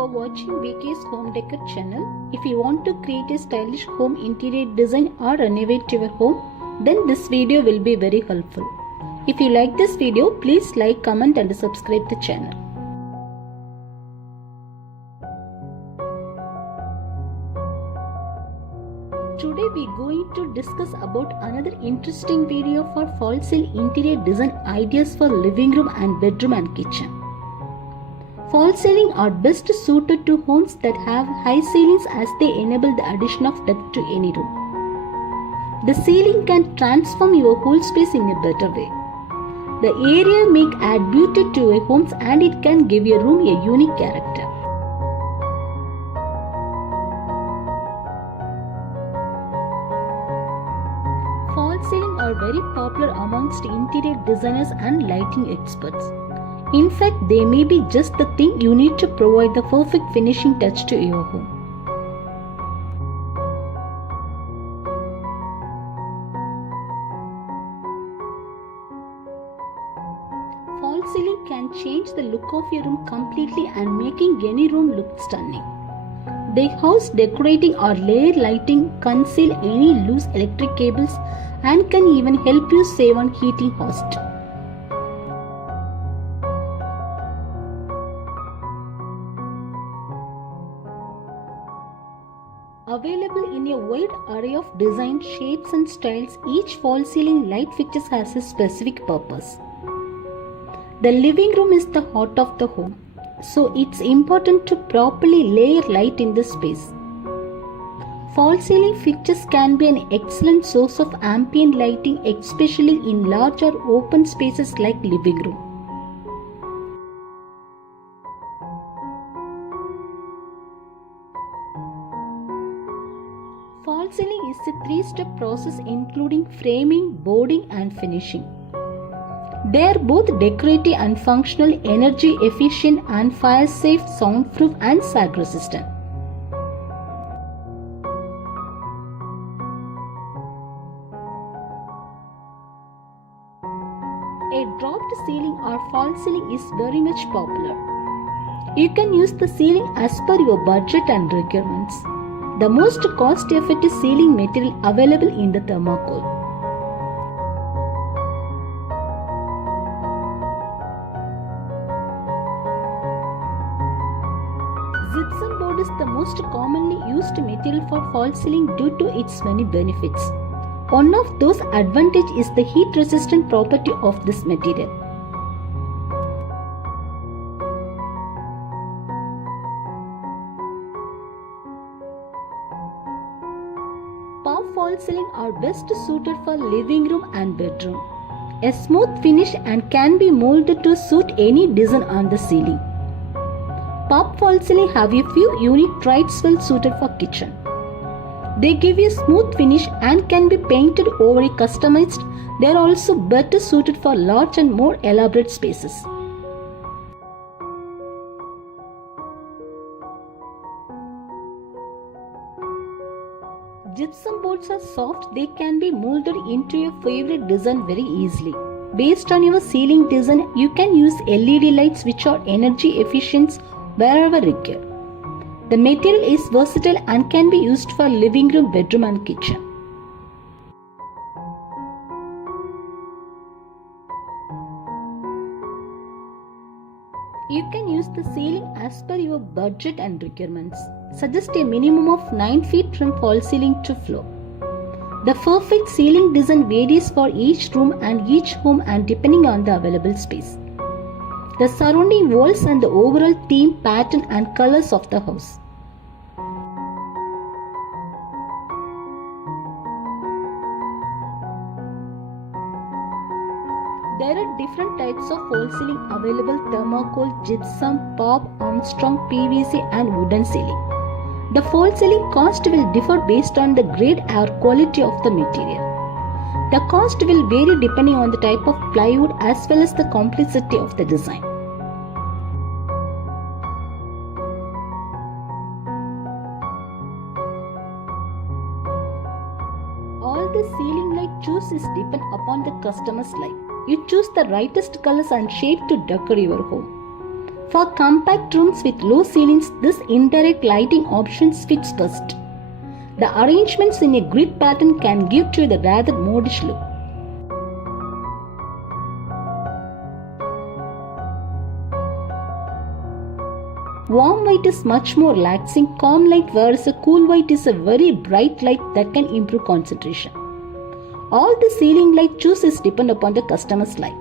You are watching VK's Home Decor channel. If you want to create a stylish home interior design or renovate your home, then this video will be very helpful. If you like this video, please like, comment and subscribe the channel. Today we are going to discuss about another interesting video for false ceiling interior design ideas for living room and bedroom and kitchen. False ceiling are best suited to homes that have high ceilings as they enable the addition of depth to any room. The ceiling can transform your whole space in a better way. The area may add beauty to a home and it can give your room a unique character. False ceilings are very popular amongst interior designers and lighting experts. In fact, they may be just the thing you need to provide the perfect finishing touch to your home. False ceiling can change the look of your room completely and making any room look stunning. They house decorating or layer lighting, conceal any loose electric cables, and can even help you save on heating cost. Available in a wide array of design, shapes and styles, each false ceiling light fixture has a specific purpose. The living room is the heart of the home, so it's important to properly layer light in the space. False ceiling fixtures can be an excellent source of ambient lighting, especially in large or open spaces like living room. False ceiling is a three-step process including framing, boarding and finishing. They are both decorative and functional, energy efficient and fire safe, soundproof and sag resistant. A dropped ceiling or false ceiling is very much popular. You can use the ceiling as per your budget and requirements. The most cost-effective ceiling material available in the thermocol. Gypsum board is the most commonly used material for false ceiling due to its many benefits. One of those advantages is the heat-resistant property of this material. Puff false ceiling are best suited for living room and bedroom. A smooth finish and can be molded to suit any design on the ceiling. Puff false ceiling have a few unique traits well suited for kitchen. They give a smooth finish and can be painted over a customized. They are also better suited for large and more elaborate spaces. Gypsum boards are soft. They can be molded into your favorite design very easily. Based on your ceiling design, you can use LED lights which are energy efficient wherever required. The material is versatile and can be used for living room, bedroom and kitchen. You can use the ceiling as per your budget and requirements. Suggest a minimum of 9 feet from false ceiling to floor. The perfect ceiling design varies for each room and each home and depending on the available space, the surrounding walls and the overall theme, pattern and colors of the house. There are different types of false ceiling available: thermocol, gypsum, pop, Armstrong, PVC and wooden ceiling. The false ceiling cost will differ based on the grade or quality of the material. The cost will vary depending on the type of plywood as well as the complexity of the design. All the ceiling light choose is depend upon the customer's life. You choose the rightest colors and shape to decor your home. For compact rooms with low ceilings, this indirect lighting option fits best. The arrangements in a grid pattern can give to the rather modish look. Warm white is much more relaxing, calm light, whereas a cool white is a very bright light that can improve concentration. All the ceiling light choices depend upon the customer's life.